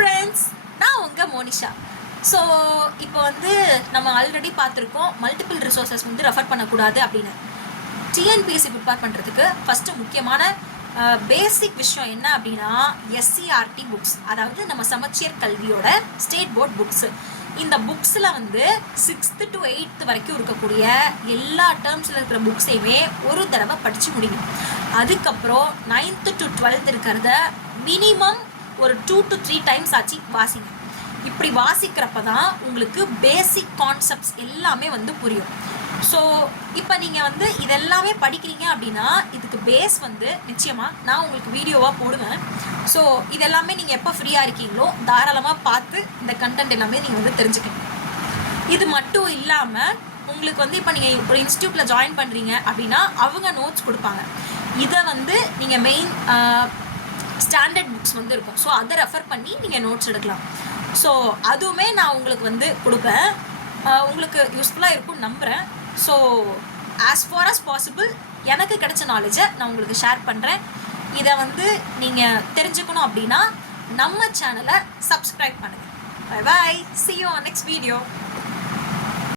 Friends, நான் உங்கள் Monisha. So இப்போ வந்து நம்ம ஆல்ரெடி பார்த்துருக்கோம் மல்டிபிள் ரிசோர்ஸஸ் வந்து ரெஃபர் பண்ணக்கூடாது அப்படின்னு. டிஎன்பிஎஸ்சி ப்ரிப்பேர் பண்ணுறதுக்கு ஃபஸ்ட்டு முக்கியமான பேசிக் விஷயம் என்ன அப்படின்னா எஸ்சிஆர்டி புக்ஸ், அதாவது நம்ம சமச்சீர் கல்வியோட ஸ்டேட் போர்ட் புக்ஸு. இந்த புக்ஸில் வந்து 6th to 8th வரைக்கும் இருக்கக்கூடிய எல்லா டேர்ம்ஸில் இருக்கிற புக்ஸையுமே ஒரு தடவை படித்து முடியும். அதுக்கப்புறம் 9th to 12th இருக்கிறத மினிமம் ஒரு 2 to 3 times ஆச்சு வாசிங்க. இப்படி வாசிக்கிறப்ப தான் உங்களுக்கு பேசிக் கான்செப்ட்ஸ் எல்லாமே வந்து புரியும். ஸோ இப்போ நீங்கள் வந்து இதெல்லாமே படிக்கிறீங்க அப்படின்னா இதுக்கு பேஸ் வந்து நிச்சயமாக நான் உங்களுக்கு வீடியோவாக போடுவேன். ஸோ இதெல்லாமே நீங்கள் எப்போ ஃப்ரீயாக இருக்கீங்களோ தாராளமாக பார்த்து இந்த கண்டென்ட் எல்லாமே நீங்கள் வந்து தெரிஞ்சுக்கணும். இது மட்டும் இல்லாமல் உங்களுக்கு வந்து இப்போ நீங்கள் ஒரு இன்ஸ்டியூட்டில் ஜாயின் பண்ணுறீங்க அப்படின்னா அவங்க நோட்ஸ் கொடுப்பாங்க. இதை வந்து நீங்கள் மெயின் ஸ்டாண்டர்ட் புக்ஸ் வந்து இருக்கும். ஸோ அதை ரெஃபர் பண்ணி நீங்கள் நோட்ஸ் எடுக்கலாம். ஸோ அதுவுமே நான் உங்களுக்கு வந்து கொடுப்பேன். உங்களுக்கு யூஸ்ஃபுல்லாக இருக்கும்னு நம்புகிறேன். So as for us possible எனக்கு கிடைச்ச நாலேஜை நான் உங்களுக்கு ஷேர் பண்ணுறேன். இதை வந்து நீங்கள் தெரிஞ்சுக்கணும் அப்படின்னா நம்ம சேனலை சப்ஸ்கிரைப் பண்ணுங்கள். Bye bye, see you on next video.